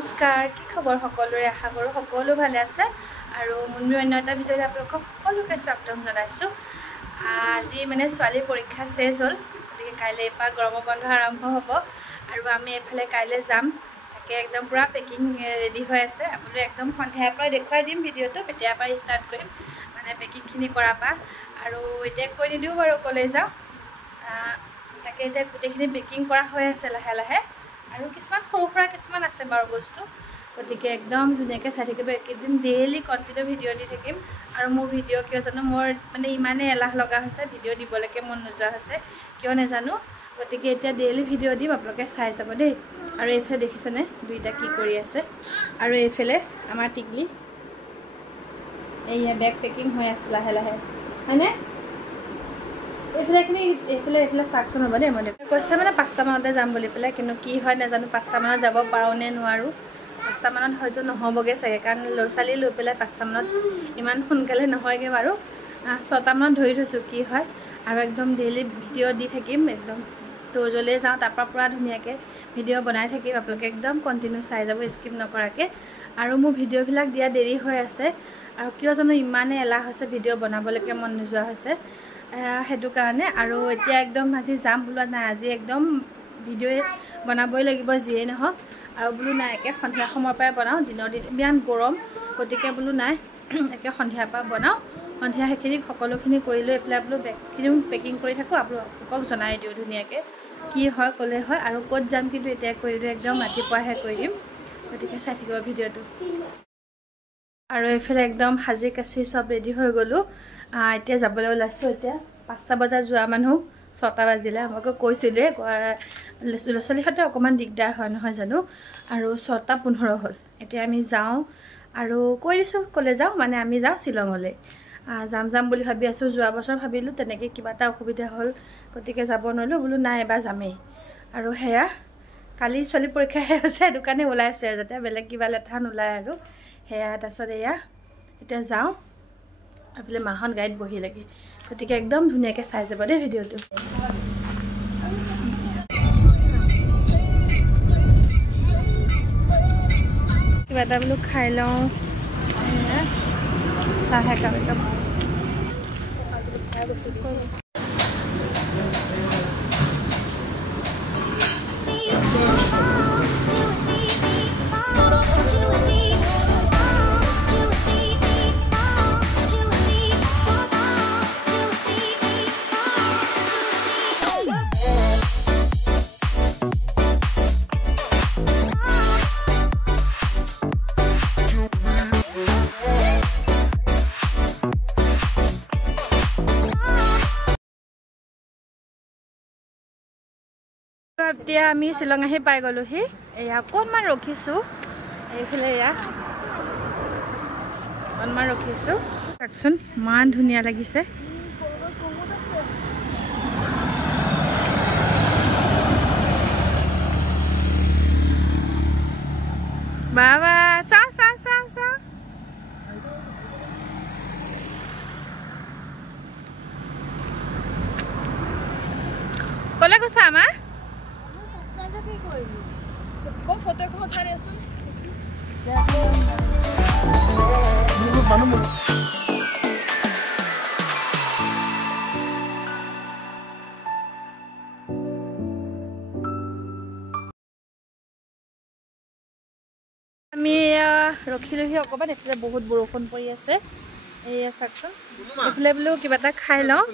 নমস্কাৰ কি খবৰ সকলোৰে আশা কৰো সকলো ভালে আছে আৰু মুন্মি অন্যতা ভিতৰত আপোনালোকক সকলোকে স্বাগতম জনাইছো আজি মানে ছোৱালী পৰীক্ষা শেষ হ'ল গতিকে কাইলৈ পৰা গৰমৰ বন্ধ আৰম্ভ হ'ব আৰু আমি এফালে কাইলৈ যাম তাকে একদম পুৰা পেকিং ৰেডি হৈ আছে আপোনালোক একদম সন্ধিয়াৰ পৰা দেখুৱাই দিম ভিডিঅটো কেতিয়াৰ পৰা ষ্টাৰ্ট কৰিম মানে পেকিংখিনি কৰা পা আৰু এতিয়া কৈ নিদিও বাৰু কলে যাওঁ তাকে এতিয়া গোটেইখিনি পেকিং কৰা হৈ আছে লাহে লাহে আৰু কিছুমান সৰুখৰা কিছুমান আছে বাৰু বস্তু গতিকে একদম ধুনীয়াকৈ চাই থাকিব একদিন ডেইলি কন্টিনিউ ভিডিঅ' দি থাকিম আৰু মোৰ ভিডিঅ' কিয় জানো মোৰ মানে ইমানে এলাহ লগা হৈছে ভিডিঅ' দিবলৈকে মন নোযোৱা হৈছে কিয় নাজানো গতিকে এতিয়া ডেইলি ভিডিঅ' দিম আপোনালোকে চাই যাব দেই আৰু এইফালে দেখিছেনে দুইটা কি কৰি আছে আৰু এইফালে আমাৰ টিকলি এইয়া বেগ পেকিং হৈ আছে লাহে লাহে হয়নে এইফালে চাকচোন হ'ব দেই মই কৈছে মানে 5টা মানতে যাম বুলি পেলাই কিন্তু কি হয় নাজানো 5টা মানত যাব পাৰোঁ নে নোৱাৰোঁ 5টা মানত হয়তো নহ'বগৈ চাগে কাৰণ ল'ৰা ছোৱালী লৈ পেলাই 5টা মানত ইমান সোনকালে নহয়গৈ বাৰু 6টা মানত ধৰি থৈছোঁ কি হয় আৰু একদম ডেইলি ভিডিঅ' দি থাকিম একদম তৌজলৈ যাওঁ তাৰপৰা পূৰা ধুনীয়াকৈ ভিডিঅ' বনাই থাকিম আপোনালোকে একদম কণ্টিনিউ চাই যাব স্কিপ নকৰাকৈ আৰু মোৰ ভিডিঅ'বিলাক দিয়া দেৰি হৈ আছে আৰু কিয় জানো ইমানে এলাহ হৈছে ভিডিঅ' বনাবলৈকে মন নোযোৱা হৈছে সেইটো কাৰণে আৰু এতিয়া একদম আজি যাম বোলো নাই আজি একদম ভিডিঅ' বনাবই লাগিব যিয়ে নহওক আৰু বোলো নাই একে সন্ধিয়া সময়ৰ পৰাই বনাওঁ দিনৰ দিন ইমান গৰম গতিকে বোলো নাই একে সন্ধিয়াৰ পৰা বনাওঁ সন্ধিয়া সেইখিনি সকলোখিনি কৰি লৈ এইফালে বোলো বেগখিনিও পেকিং কৰি থাকোঁ আপোনালোকক জনাই দিওঁ ধুনীয়াকৈ কি হয় ক'লে হয় আৰু ক'ত যাম কিন্তু এতিয়া কৰি দিওঁ একদম ৰাতিপুৱাহে কৰি দিম গতিকে চাই থাকিব ভিডিঅ'টো আৰু এইফালে একদম সাজি কাচি চব ৰেডি হৈ গ'লোঁ এতিয়া যাবলৈ ওলাইছোঁ এতিয়া 5টা বজাত যোৱা মানুহ 6টা বাজিলে আমাকে কৈছিলে ল'ৰা ছোৱালীহঁতে অকণমান দিগদাৰ হয় নহয় জানো আৰু 6টা 15 হ'ল এতিয়া আমি যাওঁ আৰু কৈ দিছোঁ ক'লে যাওঁ মানে আমি যাওঁ শ্বিলঙলৈ যাম বুলি ভাবি আছোঁ যোৱা বছৰ ভাবিলোঁ তেনেকৈ কিবা এটা অসুবিধা হ'ল গতিকে যাব নোৱাৰিলোঁ বোলো নাই এবাৰ যামেই আৰু সেয়া কালি ছোৱালী পৰীক্ষা শেষ হৈছে সেইটো কাৰণে ওলাইছোঁ যাতে বেলেগ কিবা লেঠা নোলায় আৰু সেয়া তাৰপিছত এয়া এতিয়া যাওঁ এইফালে মাহঁত গাড়ীত বহি লাগে গতিকে একদম ধুনীয়াকৈ চাই যাব দেই ভিডিঅ'টো কিবা এটা বোলো খাই লওঁ চাহ একাপ এতিয়া আমি শ্বিলং আহি পাই গ'লোহি এয়া অকণমান ৰখিছোঁ এইফালে এয়া অকণমান ৰখিছোঁ চাওকচোন ইমান ধুনীয়া লাগিছে বাবা চা চা চা চা ক'লে গৈছা আমাৰ Kau foto aku mau cari asu. আমি ৰখিলোহি অকণমান এইফালে বহুত বৰষুণ পৰি আছে এয়া চাওকচোন এইফালে বোলো কিবা এটা খাই লওঁ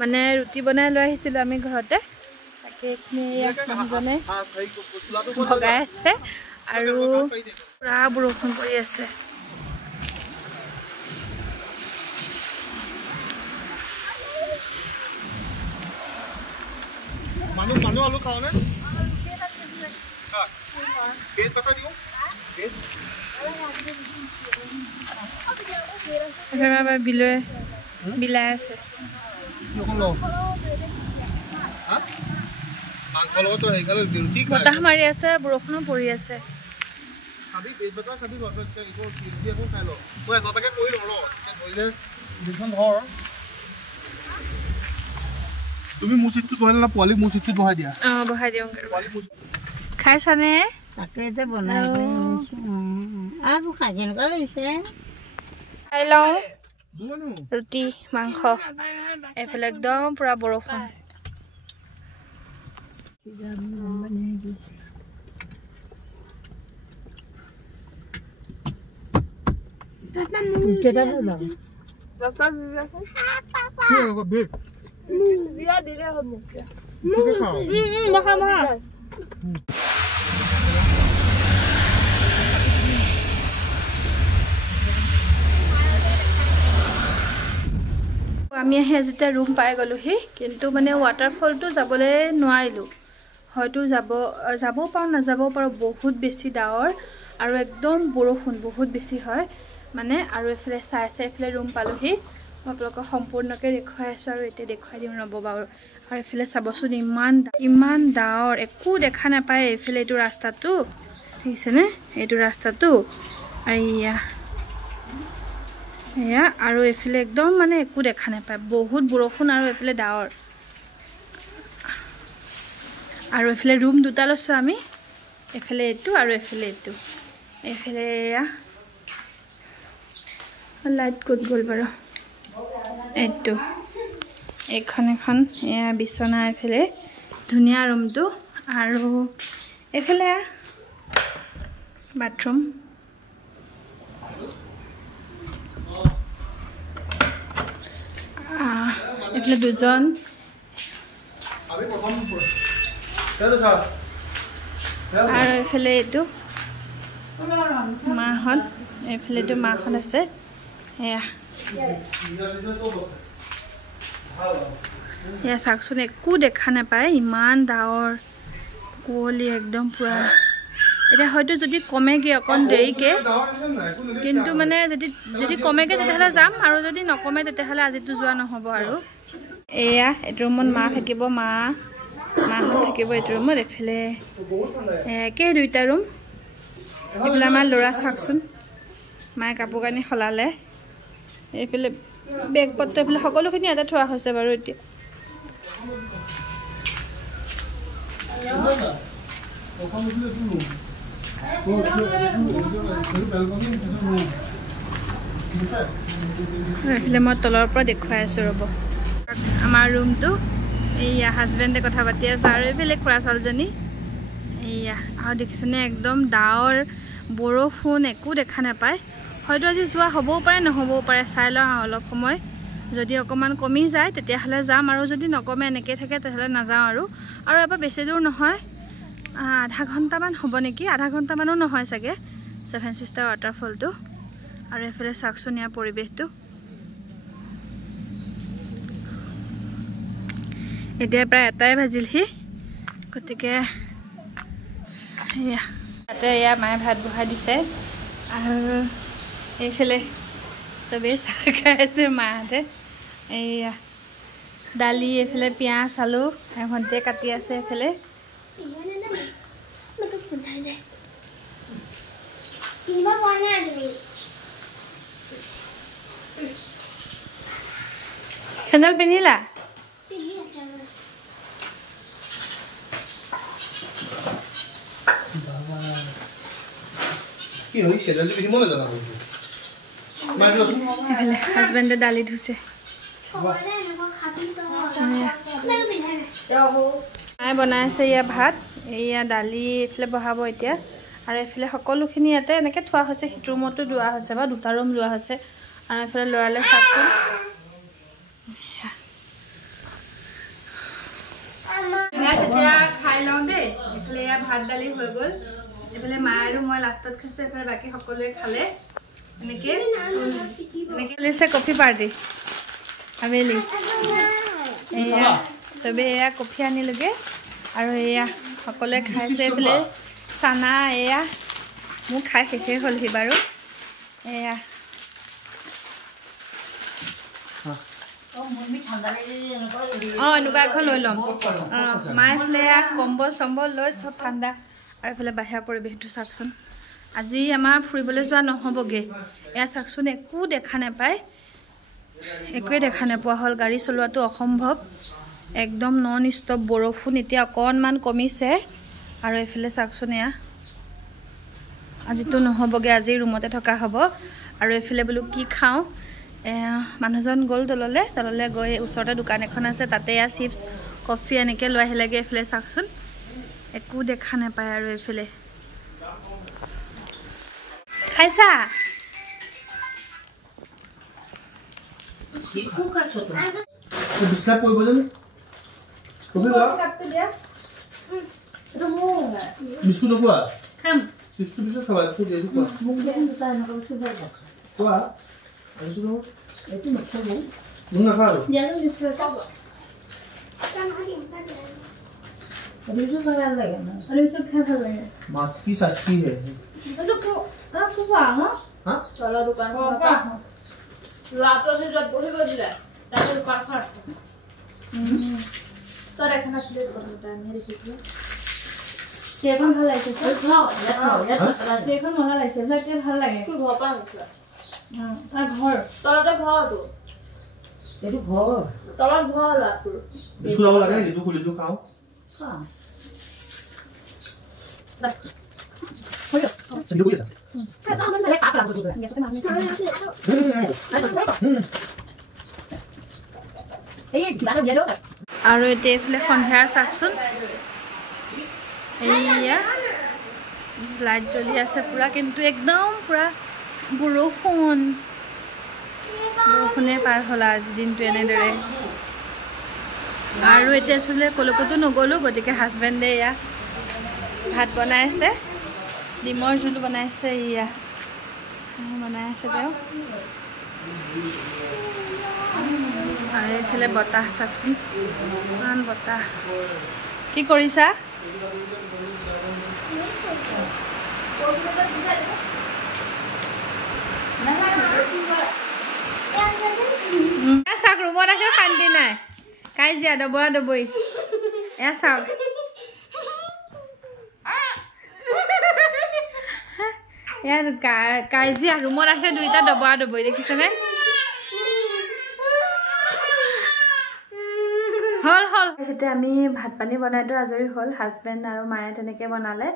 মানে ৰুটি বনাই লৈ আহিছিলোঁ আমি ঘৰতে মানুহজনে ভগাই আছে আৰু পুৰা বৰষুণ পৰি আছে বিলাই আছে বতাহ মাৰি আছে বৰষুণো পৰি আছে তুমি মুছিটো বহাই না পোৱালি মুছিটো বহাই দিয়া বহাই দিওঁ খাইছানে তাকে যে বনাই aku kajian kali sih. খাই লওঁ ৰুটি মাংস এইফালে একদম পুৰা বৰষুণ আমি আহি যেতিয়া ৰুম পাই গ'লোহি কিন্তু মানে ৱাটাৰফলটো যাবলৈ নোৱাৰিলোঁ হয়তো যাবও পাৰোঁ নাযাবও পাৰোঁ বহুত বেছি ডাৱৰ আৰু একদম বৰষুণ বহুত বেছি হয় মানে আৰু এফালে চাই এফালে ৰুম পালোহি মই আপোনালোকক সম্পূৰ্ণকৈ দেখুৱাই আছোঁ আৰু এতিয়া দেখুৱাই দিম ৰ'ব বাৰু আৰু এফালে চাবচোন ইমান ডাৱৰ একো দেখা নাপায় এইফালে এইটো ৰাস্তাটো দেখিছেনে এইটো ৰাস্তাটো আৰু এয়া আৰু এইফালে একদম মানে একো দেখা নাপায় বহুত বৰষুণ আৰু এইফালে ডাৱৰ আৰু এইফালে ৰুম দুটা লৈছোঁ আমি এইফালে এইটো আৰু এইফালে এইটো এইফালে এয়া লাইট ক'ত গ'ল বাৰু এইটো এখন এয়া বিচনা এইফালে ধুনীয়া ৰুমটো আৰু এইফালে বাথৰুম এইফালে দুজন আৰু এইফালে এইটো মাহঁত এইফালে এইটো মাহঁত আছে এয়া এয়া চাওকচোন একো দেখা নাপায় ইমান ডাৱৰ কুঁৱলী একদম পুৰা এতিয়া হয়তো যদি কমেগৈ অকণ দেৰিকৈ কিন্তু মানে যদি কমেগৈ তেতিয়াহ'লে যাম আৰু যদি নকমে তেতিয়াহ'লে আজিতো যোৱা নহ'ব আৰু এয়া এইটো ৰুমত মা থাকিব মাহঁত থাকিব এইটো ৰুমত এইফালে একে দুইটা ৰুম এইফালে আমাৰ ল'ৰা চাওকচোন মায়ে কাপোৰ কানি সলালে এইফালে বেগ পত্ৰ এইফালে সকলোখিনি ইয়াতে থোৱা হৈছে বাৰু এতিয়া এইফালে মই তলৰ পৰা দেখুৱাই আছোঁ ৰ'ব আমাৰ ৰুমটো এইয়া হাজবেণ্ডে কথা পাতি আছে আৰু এইফালে খুৰা ছোৱালীজনী এইয়া আৰু দেখিছেনে একদম ডাৱৰ বৰষুণ একো দেখা নাপায় হয়তো আজি যোৱা হ'বও পাৰে নহ'বও পাৰে চাই লওঁ অলপ সময় যদি অকণমান কমি যায় তেতিয়াহ'লে যাম আৰু যদি নকমে এনেকৈ থাকে তেতিয়াহ'লে নাযাওঁ আৰু এবাৰ বেছি দূৰ নহয় আধা ঘণ্টামান হ'ব নেকি আধা ঘণ্টামানো নহয় চাগে ছেভেন ছিষ্টাৰ ৱাটাৰফলটো আৰু এইফালে চাওকচোন ইয়াৰ পৰিৱেশটো এতিয়া প্ৰায় 1টাই বাজিলহি গতিকে ইয়াতে এয়া মায়ে ভাত বহাই দিছে আৰু এইফালে চবেই চাহ খাই আছে মাহঁতে এইয়া দালি এইফালে পিঁয়াজ আলু ভণ্টিয়ে কাটি আছে এইফালে চেণ্ডেল পিন্ধিলা হাজবেণ্ডে দালি ধুছে মায়ে বনাই আছে ইয়া ভাত এয়া দালি এইফালে বহাব এতিয়া আৰু এইফালে সকলোখিনি ইয়াতে এনেকৈ থোৱা হৈছে সিটো ৰুমতো লোৱা হৈছে বা দুটা ৰুম লোৱা হৈছে আৰু এইফালে ল'ৰালে চাওকচোন এতিয়া খাই লওঁ দেই এইফালে এয়া ভাত দালি হৈ গ'ল এইফালে মায়ে আৰু মই লাষ্টত খাইছোঁ এইফালে বাকী সকলোৱে খালে এনেকৈ লৈছে কফি পাৰ্টি আবেলি এয়া চবেই এয়া কফি আনিলোগৈ আৰু এয়া সকলোৱে খাইছে এইফালে চানা এয়া মোৰ খাই শেষেই হ'লহি বাৰু এয়া এনেকুৱা এখন লৈ ল'ম মায়ে এইফালে কম্বল চম্বল লৈ চব ঠাণ্ডা আৰু এইফালে বাহিৰা পৰিৱেশটো চাওকচোন আজি আমাৰ ফুৰিবলৈ যোৱা নহ'বগৈ এয়া চাওকচোন একো দেখা নাপায় একোৱে দেখা নোপোৱা হ'ল গাড়ী চলোৱাটো অসম্ভৱ একদম নন ষ্টপ বৰষুণ এতিয়া অকণমান কমিছে আৰু এইফালে চাওকচোন এয়া আজিতো নহ'বগৈ, আজি ৰুমতে থকা হ'ব। আৰু এইফালে বোলো কি খাওঁ, মানুহজন গ'ল তললৈ গৈ ওচৰতে দোকান এখন আছে, তাতে চিপছ কফি এনেকৈ লৈ আহিলেগৈ। এইফালে চাওকচোন, একো দেখা নাপায়। আৰু এইফালে খাইছা? বিস্কুট খোৱা খাম চিপছটো পিছত খাবা মাছকি চাচকি হে এখন ভাল লাগিছে মজা লাগিছে ভাল লাগে ঘৰ তলতে ঘৰটো এইটো ঘৰ তলত ঘৰ বিস্কুট লাগে এইটো খুলিটো খাওঁ আৰু এতিয়া এইফালে সন্ধিয়া চাওকচোন, এইয়া লাইট জ্বলি আছে পুৰা, কিন্তু একদম পুৰা বৰষুণে পাৰ হ'ল আজি দিনটো এনেদৰে। আৰু এতিয়া আচলতে কলৈকোতো নগ'লোঁ, গতিকে হাজবেণ্ডে এয়া ভাত বনাই আছে, ডিমৰ জোল বনাইছে, এয়া বনাই আছে তেওঁ। আৰু এইফালে বতাহ চাওকচোন, ইমান বতাহ। কি কৰিছা? চাওক ৰুমত আছে, শান্তি নাই, কাজিয়া দবৰা দবৰি। এয়া চাওক ইয়াৰ কাজিয়া, ৰুমত আছে দুইটা দবৰা দবৰি, দেখিছেনে? হ'ল এতিয়া আমি ভাত পানী বনাইতো আজৰি হ'ল, হাজবেণ্ড আৰু মায়ে তেনেকৈ বনালে।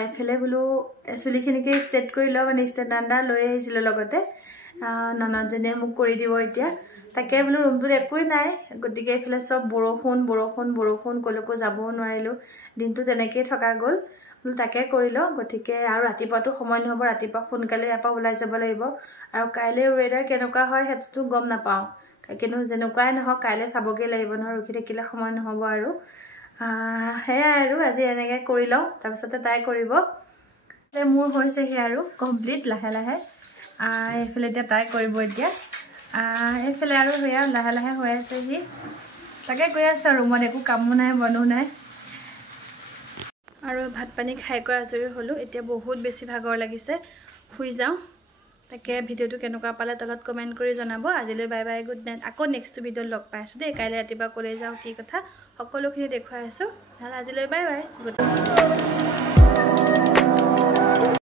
এইফালে বোলো চুলিখিনিকে ষ্ট্ৰেট কৰি লওঁ, মানে ষ্টেট ডাণ্ডাৰ লৈ আহিছিলোঁ লগতে, ননদজনীয়ে মোক কৰি দিব এতিয়া। তাকে বোলো ৰুমটোত একোৱেই নাই, গতিকে এইফালে চব বৰষুণ, কলৈকো যাবও নোৱাৰিলোঁ, দিনটো তেনেকৈয়ে থকা গ'ল। বোলো তাকে কৰি লওঁ, গতিকে আৰু ৰাতিপুৱাতো সময় নহ'ব, ৰাতিপুৱা সোনকালে ইয়াৰ পৰা ওলাই যাব লাগিব। আৰু কাইলৈ ৱেডাৰ কেনেকুৱা হয় সেইটোতো গম নাপাওঁ, কিন্তু যেনেকুৱাই নহওক কাইলৈ চাবগৈ লাগিব নহয়, ৰখি থাকিলে সময় নহ'ব। আৰু সেয়াই আৰু আজি এনেকৈ কৰি লওঁ, তাৰপিছতে তাই কৰিব। মোৰ হৈছেহি আৰু কমপ্লিট লাহে লাহে। এইফালে এতিয়া তাই কৰিব এতিয়া, এইফালে আৰু সেয়া লাহে লাহে হৈ আছেহি। তাকে কৈ আছোঁ, ৰুমত একো কামো নাই বনো নাই। আৰু ভাত পানী খাই কৰি আজৰি হ'লোঁ, এতিয়া বহুত বেছি ভাগৰ লাগিছে, শুই যাওঁ। তাকে ভিডিঅ'টো কেনেকুৱা পালে তলত কমেণ্ট কৰি জনাব। আজিলৈ বাই বাই, গুড নাইট। আকৌ নেক্সট ভিডিঅ'ত লগ পাই আছোঁ দেই। কাইলৈ ৰাতিপুৱা ক'লৈ যাওঁ, কি কথা সকলোখিনি দেখুৱাই আছোঁ। নহ'লে আজিলৈ বাই বাই, গুড নাইট।